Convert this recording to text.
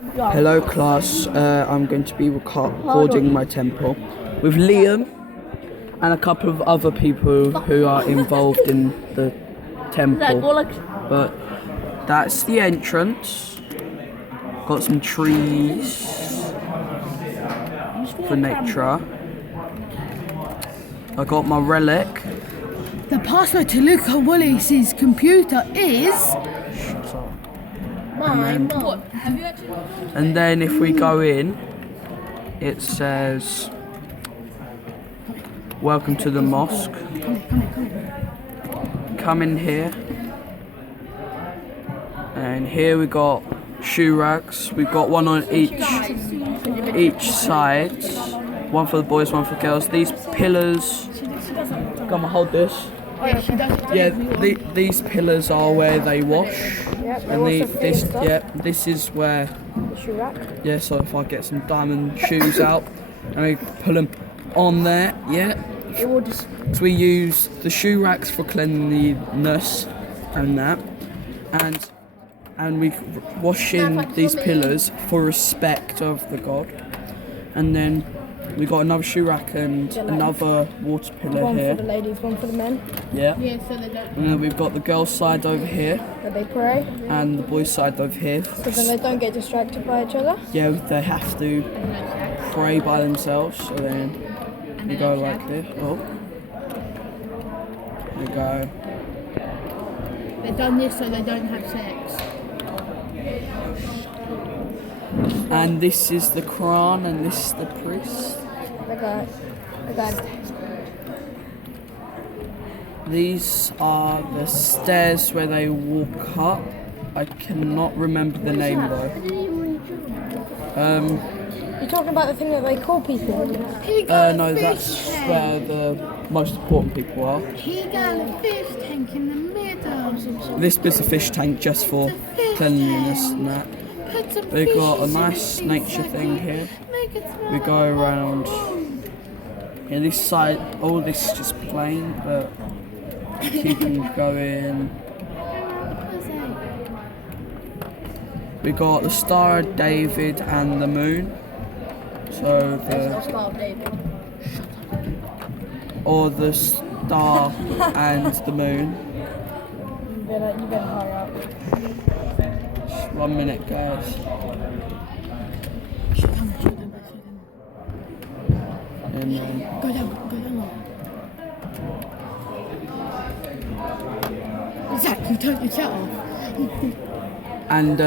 Hello class, I'm going to be recording my temple with Liam and a couple of other people who are involved in the temple. But that's the entrance. Got some trees for nature. I got my relic. The password to Luca Wallace's computer is... And then if we go in, it says, welcome to the mosque. Come in here. And here we got shoe racks. We've got one on each side. One for the boys, one for the girls. These pillars, come on, hold this. Yeah, these pillars are where they wash. And this is where, yeah, so if I get some diamond shoes out and we pull them on there, yeah. So we use the shoe racks for cleanliness and that, and we wash in these pillars for respect of the God. And then we got another shoe rack and another water pillar here. One for the ladies, one for the men. Yeah. Yeah, so they don't. And then we've got the girls' side over here. That they pray. And the boys' side over here. So then they don't get distracted by each other. Yeah, they have to pray by themselves. So then we go like this. Oh. We go. They've done this so they don't have sex. And this is the Quran and this is the priest. These are the stairs where they walk up. I cannot remember the name though. You're talking about the thing that they call people? No, that's where the most important people are. He got a fish tank in the middle. This bit's a fish tank just for cleanliness and that. We've got a nice nature thing here. We go around. Yeah, this side, all this is just plain, but keeping going. We got the Star of David and the moon. So the star and the moon. You better hurry up. 1 minute, guys. And then Go down. Zach, you turned your chat off. and